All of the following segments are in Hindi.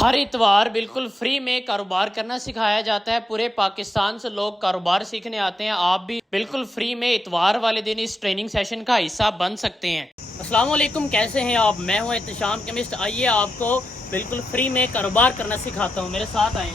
हर इतवार बिल्कुल फ्री में कारोबार करना सिखाया जाता है। पूरे पाकिस्तान से लोग कारोबार सीखने आते हैं। आप भी बिल्कुल फ्री में इतवार वाले दिन इस ट्रेनिंग सेशन का हिस्सा बन सकते हैं। अस्सलाम वालेकुम, कैसे हैं आप? मैं हूं एहतशाम केमिस्ट। आइए आपको बिल्कुल फ्री में कारोबार करना सिखाता हूं, मेरे साथ आए।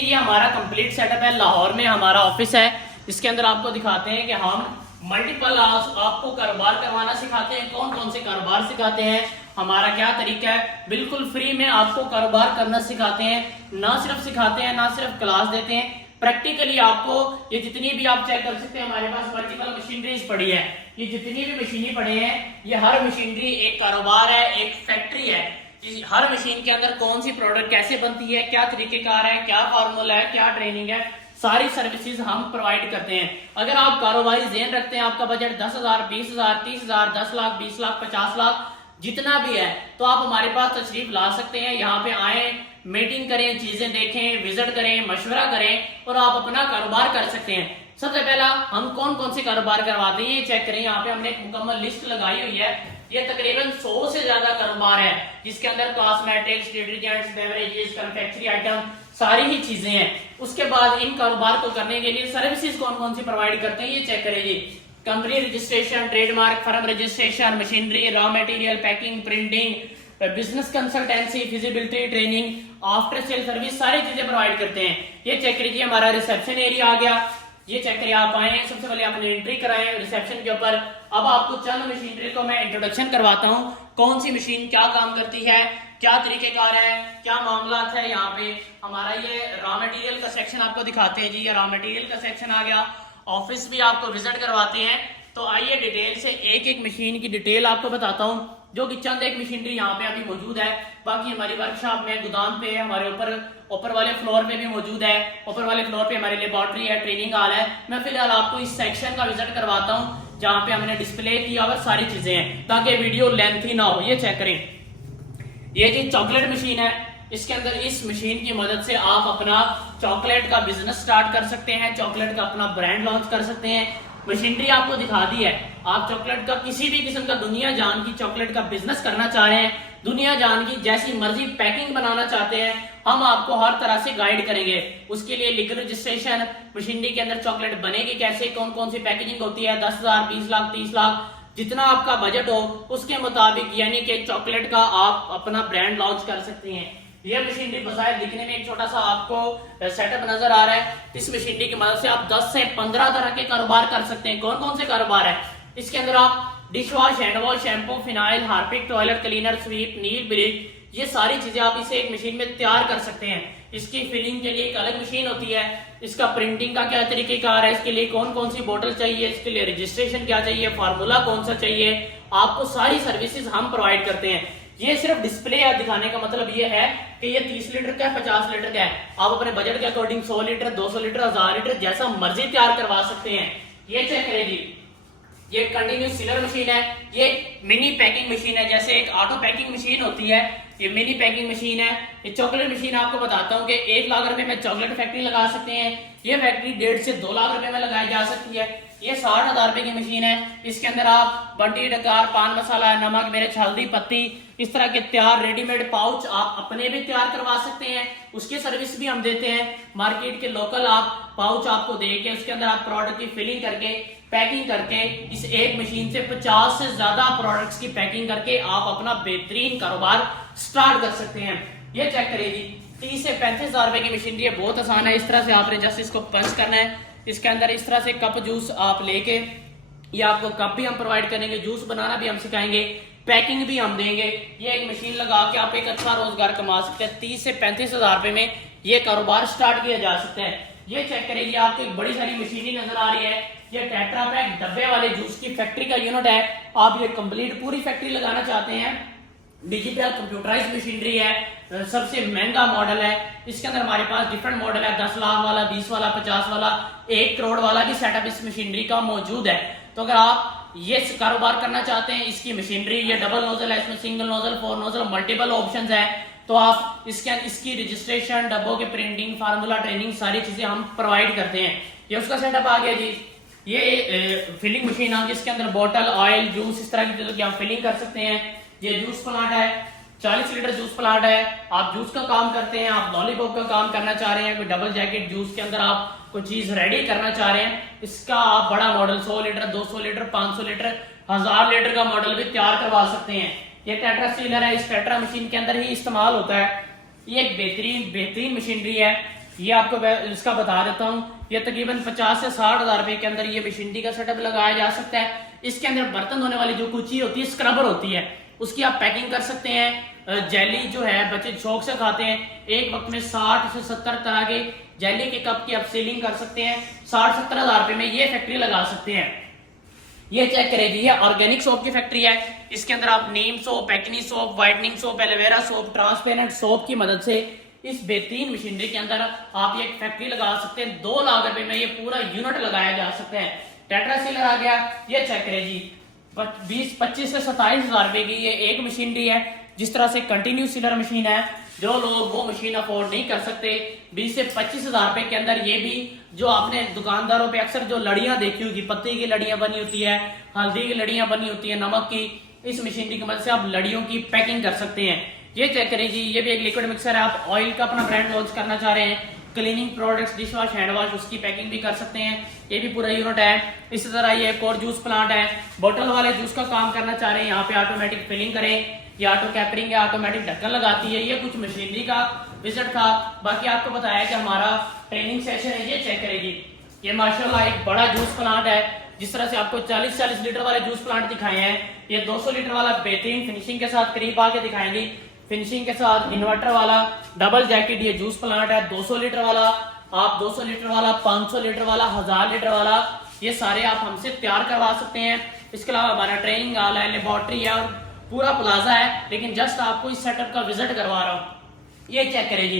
ये हमारा कंप्लीट सेटअप है। लाहौर में हमारा ऑफिस है। इसके अंदर आपको दिखाते हैं कि हम मल्टीपल आपको कारोबार करवाना सिखाते हैं। कौन कौन से कारोबार सिखाते हैं, हमारा क्या तरीका है। बिल्कुल फ्री में आपको कारोबार करना सिखाते हैं। ना सिर्फ सिखाते हैं, ना सिर्फ क्लास देते हैं, प्रैक्टिकली आपको ये जितनी भी आप चेक कर सकते हैं, हमारे पास मल्टीपल मशीनरीज पड़ी है। ये जितनी भी मशीनरी पड़ी है, ये हर मशीनरी एक कारोबार है, एक फैक्ट्री है। हर मशीन के अंदर कौन सी प्रोडक्ट कैसे बनती है, क्या तरीकेकार है, क्या फार्मूला है, क्या ट्रेनिंग है, सारी सर्विसेज हम प्रोवाइड करते हैं। अगर आप कारोबारी ज़हन रखते हैं, आपका बजट 10,000, 20,000, 30,000, 10 लाख, 20 लाख, 50 लाख जितना भी है, तो आप हमारे पास तशरीफ ला सकते हैं। यहाँ पे आए, मीटिंग करें, चीजें देखें, विजिट करें, मशवरा करें और आप अपना कारोबार कर सकते हैं। सबसे पहला हम कौन कौन से कारोबार करवाते हैं ये चेक करें। यहाँ पे हमने एक मुकम्मल लिस्ट लगाई हुई है। ये तकरीबन 100 से ज्यादा कारोबार है, जिसके अंदर cosmetics, detergents, beverages, confectionery item सारी ही चीजें हैं। उसके बाद इन कारोबार को करने के लिए सर्विसेज कौन कौन सी प्रोवाइड करते हैं ये चेक करें जी। Company registration, trademark, firm registration, machinery, raw material, packing, printing, business consultancy, feasibility training, after sale service, सारी चीजें प्रोवाइड करते हैं। ये चेक करिए, हमारा रिसेप्शन एरिया आ गया। ये चेक करिए, आप आए, सबसे पहले आपने एंट्री कराए रिसेप्शन के ऊपर। अब आपको चंद मशीनरी को मैं इंट्रोडक्शन करवाता हूँ, कौन सी मशीन क्या काम करती है, क्या तरीकेकार है, क्या मामला है। यहाँ पे हमारा ये रॉ मटेरियल का सेक्शन आपको दिखाते हैं जी। ये रॉ मटेरियल का सेक्शन आ गया। ऑफिस भी आपको विजिट करवाते हैं। तो आइए डिटेल से एक एक मशीन की डिटेल आपको बताता हूँ, जो कि चंद एक मशीनरी यहाँ पे अभी मौजूद है। बाकी हमारी वर्कशॉप में गोदाम पे है, हमारे ऊपर वाले फ्लोर पे भी मौजूद है। ऊपर वाले फ्लोर पे हमारी लेबोरेटरी है, ट्रेनिंग हॉल है। मैं फिलहाल आपको इस सेक्शन का विजिट करवाता हूँ, जहाँ पे हमने डिस्प्ले किया हुआ सारी चीजें हैं, ताकि वीडियो लेंथी ना हो। ये चेक करें, ये जी चॉकलेट मशीन है। इसके अंदर इस मशीन की मदद से आप अपना चॉकलेट का बिजनेस स्टार्ट कर सकते हैं, चॉकलेट का अपना ब्रांड लॉन्च कर सकते हैं। मशीनरी आपको दिखा दी है। आप चॉकलेट का किसी भी किस्म का दुनिया जान की चॉकलेट का बिजनेस करना चाह रहे हैं, दुनिया जान की जैसी मर्जी पैकिंग बनाना चाहते हैं, हम आपको हर तरह से गाइड करेंगे। उसके लिए लीगल रजिस्ट्रेशन, मशीनरी के अंदर चॉकलेट बनेगी कैसे, कौन कौन सी पैकेजिंग होती है, 10,000, 20 लाख, 30 लाख, जितना आपका बजट हो उसके मुताबिक, यानी कि चॉकलेट का आप अपना ब्रांड लॉन्च कर सकते हैं। ये मशीनरी बजाय दिखने में एक छोटा सा आपको सेटअप नजर आ रहा है। इस मशीनरी की मदद से आप 10 से 15 तरह के कारोबार कर सकते हैं। कौन कौन से कारोबार है इसके अंदर? आप dish wash, hand wash, shampoo, phenyl, Harpic, toilet cleaner, sweep, नील, ब्लीच, ये सारी चीजें आप इसे एक मशीन में तैयार कर सकते हैं। इसकी फिलिंग के लिए एक अलग मशीन होती है। इसका प्रिंटिंग का क्या तरीकेकार है, इसके लिए कौन कौन सी बोतल चाहिए, इसके लिए रजिस्ट्रेशन क्या चाहिए, फार्मूला कौन सा चाहिए, आपको सारी सर्विसेज हम प्रोवाइड करते हैं। ये सिर्फ डिस्प्ले है, दिखाने का मतलब ये है कि ये 30 लीटर का है, 50 लीटर का है। आप अपने बजट के अकॉर्डिंग 100 लीटर, 200 लीटर, 1000 लीटर जैसा मर्जी तैयार करवा सकते हैं। ये चेक करें जी, ये कंटिन्यूस सीलर मशीन है। ये मिनी पैकिंग मशीन है, जैसे एक ऑटो पैकिंग मशीन होती है, ये मिनी पैकिंग मशीन है। ये चॉकलेट मशीन आपको बताता हूँ कि 1 लाख रुपए में चॉकलेट फैक्ट्री लगा सकते हैं। ये फैक्ट्री 1.5 से 2 लाख रुपए में लगाई जा सकती है। ये 60,000 रुपए की मशीन है। इसके अंदर आप बंटी, डकार, पान मसाला, नमक, मिर्च, हल्दी, पत्ती, इस तरह के तैयार रेडीमेड पाउच आप अपने भी तैयार करवा सकते हैं। उसकी सर्विस भी हम देते हैं। मार्केट के लोकल आप पाउच आपको दे के उसके अंदर आप प्रोडक्ट की फिलिंग करके, पैकिंग करके, इस एक मशीन से 50 से ज्यादा प्रोडक्ट्स की पैकिंग करके आप अपना बेहतरीन कारोबार स्टार्ट कर सकते हैं। ये चेक करिए जी, 30 से 35,000 रुपए की मशीनरी है। बहुत आसान है। इस तरह से आपने जस्ट इसको पंच करना है। इसके अंदर इस तरह से कप जूस आप लेके, ये आपको कप भी हम प्रोवाइड करेंगे, जूस बनाना भी हम सिखाएंगे, पैकिंग भी हम देंगे। ये एक मशीन लगा के आप एक अच्छा रोजगार कमा सकते हैं। 30 से 35,000 रुपए में ये कारोबार स्टार्ट किया जा सकता है। ये चेक करिए, आपको एक बड़ी सारी मशीनरी नजर आ रही है। ये टेट्रा पैक डब्बे वाले जूस की फैक्ट्री का यूनिट है। आप ये कंप्लीट पूरी फैक्ट्री लगाना चाहते हैं, डिजिटल कंप्यूटराइज मशीनरी है, सबसे महंगा मॉडल है। इसके अंदर हमारे पास डिफरेंट मॉडल है, 10 लाख वाला, 20 वाला, 50 वाला, 1 करोड़ वाला भी सेटअप इस मशीनरी का मौजूद है। तो अगर आप ये कारोबार करना चाहते हैं, इसकी मशीनरी, ये डबल नोजल है, इसमें single nozzle, 4 nozzle, multiple options है, तो आप इसकी रजिस्ट्रेशन, डब्बों की प्रिंटिंग, फार्मूला ट्रेनिंग, सारी चीजें हम प्रोवाइड करते हैं। ये उसका सेटअप आ गया जी। ये फिलिंग मशीन है, जिसके अंदर बोतल, ऑयल, जूस, इस तरह की चीजों की आप फिलिंग कर सकते हैं। ये जूस प्लांट है, 40 लीटर जूस प्लांट है। आप जूस का काम करते हैं, आप लॉलीपॉप का काम करना चाह रहे हैं, कोई डबल जैकेट जूस के अंदर आप कोई चीज रेडी करना चाह रहे हैं, इसका आप बड़ा model 100 litre 200 litre 500 litre 1000 litre का मॉडल भी तैयार करवा सकते हैं। ये टेट्रा सीलर है, इस टेट्रा मशीन के अंदर ही इस्तेमाल होता है। ये एक बेहतरीन मशीनरी है। ये आपको इसका बता देता हूँ, ये तकरीबन 50 से 60 हजार रुपए के अंदर ये मशीनरी का सेटअप लगाया जा सकता है। इसके अंदर बर्तन धोने वाली जो कुची होती है, स्क्रबर होती है, उसकी आप पैकिंग कर सकते हैं। जेली जो है बच्चे शौक से खाते हैं, एक वक्त में 60 से 70 तरह के जेली के कप की आप सेलिंग कर सकते हैं। 60-70 हजार रुपए में ये फैक्ट्री लगा सकते हैं। ये चेक करेगी, ये ऑर्गेनिक सोप की फैक्ट्री है। इसके अंदर आप नीम सोप, पैकनी soap, whitening soap, aloe vera soap, transparent soap की मदद से इस बेहतरीन मशीनरी के अंदर आप ये फैक्ट्री लगा सकते हैं। 2 लाख रुपए में ये पूरा यूनिट लगाया जा सकता है। टेट्रा सीलर आ गया, ये चेक करे जी, 20-25 से 27 हजार रुपए की ये एक मशीनरी है। जिस तरह से कंटिन्यू सीलर मशीन है, जो लोग वो मशीन अफोर्ड नहीं कर सकते, 20 से 25 हजार रुपए के अंदर ये भी, जो आपने दुकानदारों पे अक्सर जो लड़ियां देखी होगी, पत्ती की लड़ियां बनी होती है, हल्दी की लड़ियां बनी होती है, नमक की, इस मशीनरी की मदद से आप लड़ियों की पैकिंग कर सकते हैं। ये चेक करिए जी, ये भी एक लिक्विड मिक्सर है। आप ऑयल का अपना ब्रांड लॉन्च करना चाह रहे हैं, cleaning products, dish wash, hand wash, उसकी पैकिंग भी कर सकते हैं। ये भी पूरा यूनिट है। इसी तरह ये एक और जूस प्लांट है, बोतल वाले जूस का काम करना चाह रहे हैं, यहाँ पे ऑटोमेटिक फिलिंग करें, ये ऑटो कैपरिंग है, ऑटोमेटिक ढक्कन लगाती है। ये कुछ मशीनरी का विजिट था। बाकी आपको बताया कि हमारा ट्रेनिंग सेशन है। ये चेक करेगी, ये माशाल्लाह एक बड़ा जूस प्लांट है। जिस तरह से आपको 40-40 लीटर वाले जूस प्लांट दिखाए हैं, ये 200 लीटर वाला बेहतरीन फिनिशिंग के साथ करीब आके दिखाएंगे, फिनिशिंग के साथ इन्वर्टर वाला डबल जैकेट ये जूस प्लांट है। 200 लीटर वाला, आप 200 लीटर वाला, 500 लीटर वाला, 1000 लीटर वाला, ये सारे आप हमसे तैयार करवा सकते हैं। इसके अलावा हमारा ट्रेनिंग हॉल है, लेबोरेटरी है और पूरा प्लाजा है। लेकिन जस्ट आपको इस सेटअप का विजिट करवा रहा हूँ। ये चेक करें जी,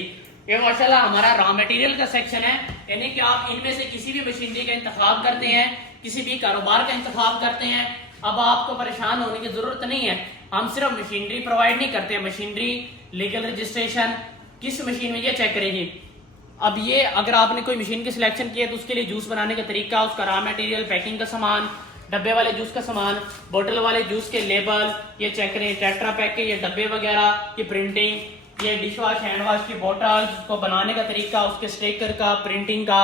ये माशाल्लाह हमारा रॉ मटेरियल का सेक्शन है, यानी कि आप इनमें से किसी भी मशीनरी का इंतखाब करते हैं, किसी भी कारोबार का इंतखाब करते हैं, अब आपको परेशान होने की जरूरत नहीं है। हम सिर्फ मशीनरी प्रोवाइड नहीं करते हैं, मशीनरी, लीगल रजिस्ट्रेशन, किस मशीन में, ये चेक करेगी। अब ये अगर आपने कोई मशीन की सिलेक्शन की है तो उसके लिए जूस बनाने का तरीका, उसका रॉ मटेरियल, पैकिंग का सामान, डब्बे वाले जूस का सामान, बोतल वाले जूस के लेबल, ये चेक करें, टेट्रा पैक के ये डब्बे वगैरह की प्रिंटिंग, ये डिश वॉश, हैंड वॉश की बोतल, उसको बनाने का तरीका, उसके स्टिकर का, प्रिंटिंग का,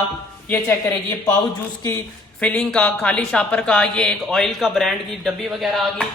ये चेक करेगी, ये पाउच जूस की फिलिंग का, खाली शापर का, ये एक ऑयल का ब्रांड की डब्बी वगैरह आ गई,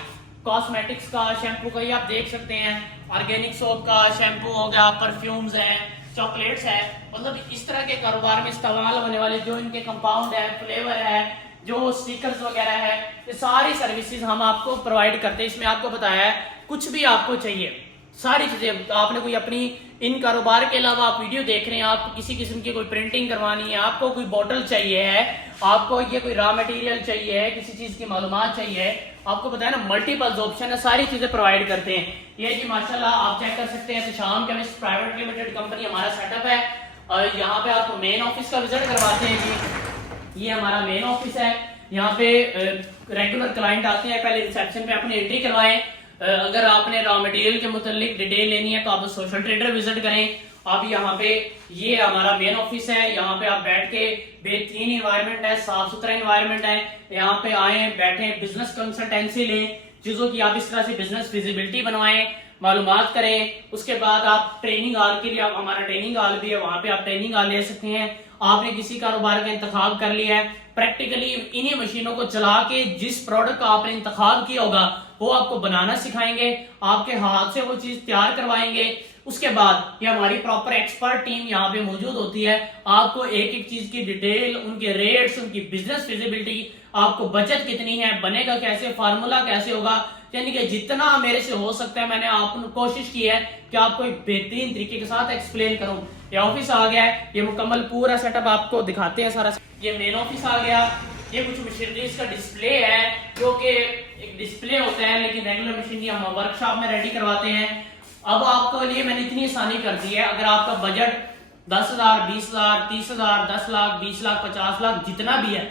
कॉस्मेटिक्स का, शैम्पू का, ये आप देख सकते हैं, ऑर्गेनिक सोप का शैम्पू हो गया, परफ्यूम्स है, चॉकलेट्स है। मतलब इस तरह के कारोबार में इस्तेमाल होने वाले जो इनके कंपाउंड है, फ्लेवर है, जो स्टिकर्स वगैरह है, ये सारी सर्विसेज हम आपको प्रोवाइड करते हैं। इसमें आपको बताया है, कुछ भी आपको चाहिए, सारी चीजें आपने कोई अपनी इन कारोबार के अलावा आप वीडियो देख रहे हैं, आपको किसी किस्म की कोई प्रिंटिंग करवानी है, आपको कोई बोतल चाहिए है, आपको ये कोई रॉ मटेरियल चाहिए है, किसी चीज की मालूमात चाहिए है, आपको बताया ना, मल्टीपल ऑप्शन है, सारी चीजें प्रोवाइड करते हैं। ये जी माशाल्लाह आप चेक कर सकते हैं, शाम केमिस्ट प्राइवेट लिमिटेड कंपनी हमारा सेटअप है। और यहाँ पे आपको मेन ऑफिस का विजिट करवाते हैं जी, ये हमारा मेन ऑफिस है। यहाँ पे रेगुलर क्लाइंट आते हैं, पहले रिसेप्शन पे अपनी एंट्री करवाएं। अगर आपने रॉ मटेरियल के मुतालिक डिटेल लेनी है तो आप सोशल ट्रेडर विजिट करें। आप यहाँ पे, ये हमारा मेन ऑफिस है, यहाँ पे आप बैठ के, बेहतरीन इन्वायरमेंट है, साफ सुथरा इन्वायरमेंट है, यहाँ पे आए, बैठे, बिजनेस कंसल्टेंसी लें, चीजों की आप इस तरह से बिजनेस विजिबिलिटी बनवाएं, मालूमात करें। उसके बाद आप ट्रेनिंग हॉल के लिए, आप हमारा ट्रेनिंग हॉल भी है, वहां पे आप ट्रेनिंग हॉल ले सकते हैं। आपने किसी कारोबार का इंतखाब कर लिया है, प्रैक्टिकली इन्हीं मशीनों को चला के जिस प्रोडक्ट का आपने इंतखाब किया होगा वो आपको बनाना सिखाएंगे, आपके हाथ से वो चीज तैयार करवाएंगे। उसके बाद ये हमारी प्रॉपर एक्सपर्ट टीम यहाँ पे मौजूद होती है, आपको एक एक चीज की डिटेल, उनके रेट्स, उनकी बिजनेस फिजिबिलिटी, आपको बचत कितनी है, बनेगा कैसे, फार्मूला कैसे होगा, यानी कि जितना मेरे से हो सकता है मैंने आपको कोशिश की है कि आपको एक बेहतरीन तरीके के साथ एक्सप्लेन करूं। ये ऑफिस आ गया है, ये मुकम्मल पूरा सेटअप आपको दिखाते हैं सारा। ये मेन ऑफिस आ गया, ये कुछ मशीनरीज का डिस्प्ले है, जो कि एक डिस्प्ले होता है, लेकिन रेगुलर मशीनरी हम वर्कशॉप में रेडी करवाते हैं। अब आपके लिए मैंने इतनी आसानी कर दी है, अगर आपका बजट 10,000, 20,000, 30,000, 10 लाख, 20 लाख, 50 लाख जितना भी है,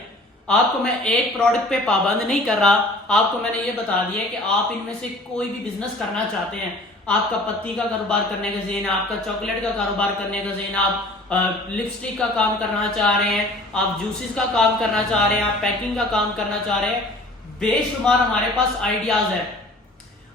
आपको मैं एक प्रोडक्ट पे पाबंद नहीं कर रहा। आपको मैंने ये बता दिया कि आप इनमें से कोई भी बिजनेस करना चाहते हैं, आपका पत्ती का कारोबार करने का ज़हन है, आपका चॉकलेट का कारोबार करने का ज़हन, आप लिपस्टिक का काम करना चाह रहे हैं, आप जूसेस का काम करना चाह रहे हैं, आप पैकिंग का काम करना चाह रहे हैं, बेशुमार हमारे पास आइडियाज है।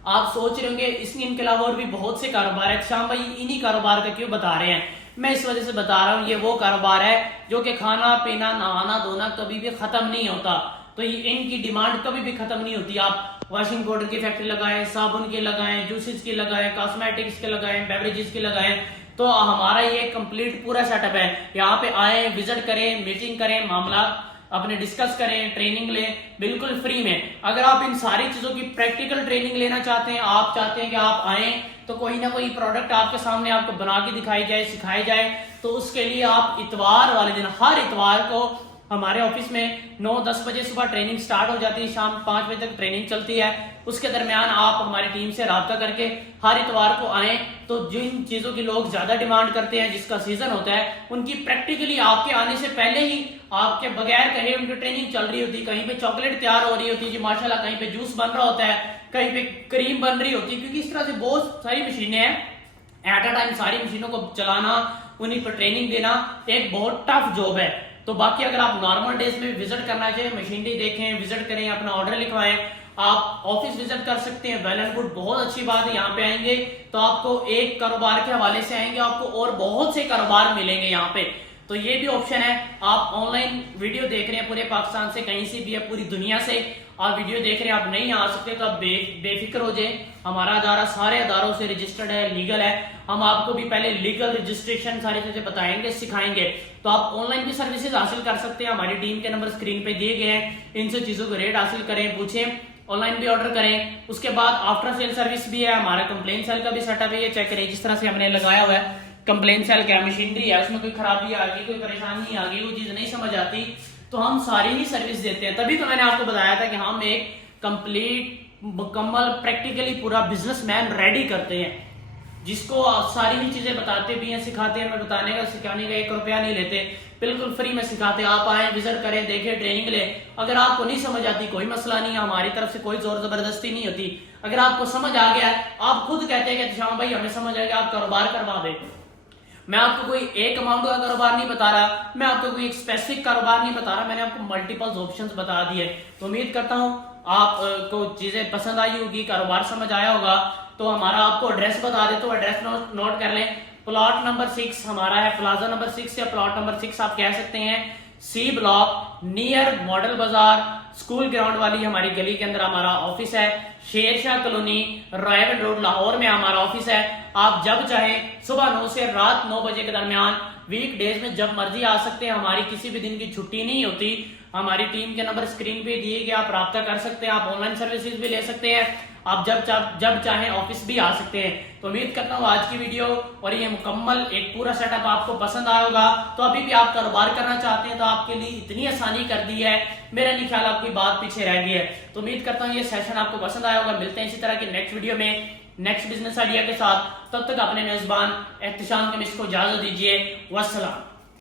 आप सोच रहे होंगे इसके अलावा और भी बहुत से कारोबार है, शाम भाई इन्हीं कारोबार का क्यों बता रहे हैं? मैं इस वजह से बता रहा हूँ, ये वो कारोबार है जो कि खाना पीना नहाना धोना कभी भी खत्म नहीं होता, तो इनकी डिमांड कभी भी खत्म नहीं होती। आप वॉशिंग पाउडर की फैक्ट्री लगाएं, साबुन के लगाएं, जूसेस के लगाएं, कॉस्मेटिक्स के लगाएं, बेवरेजेस के लगाएं, तो हमारा ये कंप्लीट पूरा सेटअप है। यहाँ पे आए, विजिट करें, मीटिंग करें, मामला अपने डिस्कस करें, ट्रेनिंग लें बिल्कुल फ्री में। अगर आप इन सारी चीजों की प्रैक्टिकल ट्रेनिंग लेना चाहते हैं, आप चाहते हैं कि आप आए तो कोई ना कोई प्रोडक्ट आपके सामने आपको बना के दिखाई जाए, सिखाई जाए, तो उसके लिए आप इतवार वाले दिन, हर इतवार को हमारे ऑफिस में 9-10 बजे सुबह ट्रेनिंग स्टार्ट हो जाती है, शाम 5 बजे तक ट्रेनिंग चलती है। उसके दरमियान आप हमारी टीम से राब्ता करके हर इतवार को आए, तो जिन चीजों की लोग ज्यादा डिमांड करते हैं, जिसका सीजन होता है, उनकी प्रैक्टिकली आपके आने से पहले ही, आपके बगैर कहे उनकी ट्रेनिंग चल रही होती है। कहीं पे चॉकलेट तैयार हो रही होती है जी माशाल्लाह, कहीं पे जूस बन रहा होता है, कहीं पे क्रीम बन रही होती है, क्योंकि इस तरह से बहुत सारी मशीनें हैं। एट अ टाइम सारी मशीनों को चलाना, उन्हीं पर ट्रेनिंग देना एक बहुत टफ जॉब है। तो बाकी अगर आप नॉर्मल डेज में विजिट करना चाहिए, मशीनरी देखें, विजिट करें, अपना ऑर्डर लिखवाएं, आप ऑफिस विजिट कर सकते हैं। वेल एंड गुड, बहुत अच्छी बात है। यहाँ पे आएंगे तो आपको एक कारोबार के हवाले से आएंगे, आपको और बहुत से कारोबार मिलेंगे यहाँ पे। तो ये भी ऑप्शन है। आप ऑनलाइन वीडियो देख रहे हैं पूरे पाकिस्तान से, कहीं से भी है, पूरी दुनिया से आप वीडियो देख रहे हैं, आप नहीं आ सकते तो आप बेफिक्र हो जाए। हमारा अदारा सारे अदारों से रजिस्टर्ड है, लीगल है। हम आपको भी पहले लीगल रजिस्ट्रेशन सारी चीजें बताएंगे, सिखाएंगे। तो आप ऑनलाइन भी सर्विसेज हासिल कर सकते हैं। हमारी टीम के नंबर स्क्रीन पे दिए गए हैं, इनसे चीजों को रेट हासिल करें, पूछें, ऑनलाइन भी ऑर्डर करें। उसके बाद आफ्टर सेल सर्विस भी है, हमारा कंप्लेन सेल का भी सेटअप है। ये चेक करें, जिस तरह से हमने लगाया हुआ है कंप्लेन सेल, क्या मशीनरी है उसमें कोई खराबी आ गई, कोई परेशानी आ गई, वो चीज नहीं समझ आती, तो हम सारी ही सर्विस देते हैं। तभी तो मैंने आपको बताया था कि हम एक कंप्लीट मुकम्मल प्रैक्टिकली पूरा बिजनेसमैन रेडी करते हैं, जिसको सारी ही चीजें बताते भी हैं, सिखाते हैं। मैं बताने का, सिखाने का 1 रुपया नहीं लेते, बिल्कुल फ्री में सिखाते। आप आए, विजिट करें, देखें, ट्रेनिंग ले। अगर आपको नहीं समझ आती कोई मसला नहीं है, हमारी तरफ से कोई जोर जबरदस्ती नहीं होती। अगर आपको समझ आ गया, आप खुद कहते हैं कि भाई हमें समझ आ गया, आप कारोबार करवा दे। मैं आपको कोई एक अमाउंट का कारोबार नहीं बता रहा, मैं आपको कोई एक स्पेसिफिक कारोबार नहीं बता रहा, मैंने आपको मल्टीपल ऑप्शंस बता दिए। तो उम्मीद करता हूं आपको चीजें पसंद आई होगी, कारोबार समझ आया होगा। तो हमारा आपको एड्रेस बता देता हूं, एड्रेस नोट कर लें। प्लॉट नंबर 6 हमारा है, प्लाजा नंबर 6 या प्लॉट नंबर 6 आप कह सकते हैं। सी ब्लॉक, नियर मॉडल बाजार, स्कूल ग्राउंड वाली हमारी गली के अंदर हमारा ऑफिस है। शेरशाह कॉलोनी, रायगढ़ रोड, लाहौर में हमारा ऑफिस है। आप जब चाहें सुबह 9 से रात 9 बजे के दरमियान, वीक डेज में जब मर्जी आ सकते हैं। हमारी किसी भी दिन की छुट्टी नहीं होती। हमारी टीम के नंबर स्क्रीन पे दिए गए, आप राब्ता कर सकते हैं। आप ऑनलाइन सर्विसेज भी ले सकते हैं, आप जब चाहें ऑफिस भी आ सकते हैं। तो उम्मीद करता हूँ आज की वीडियो और ये मुकम्मल एक पूरा सेटअप आपको पसंद आया होगा। तो अभी भी आप कारोबार करना चाहते हैं तो आपके लिए इतनी आसानी कर दी है, मेरा नहीं ख्याल आपकी बात पीछे रह गई है। तो उम्मीद करता हूँ ये सेशन आपको पसंद आया होगा। मिलते हैं इसी तरह के नेक्स्ट वीडियो में, नेक्स्ट बिजनेस आइडिया के साथ। तब तक अपने मेजबान एहतिशाम के मिस को इजाजत दीजिए। वस्सलाम।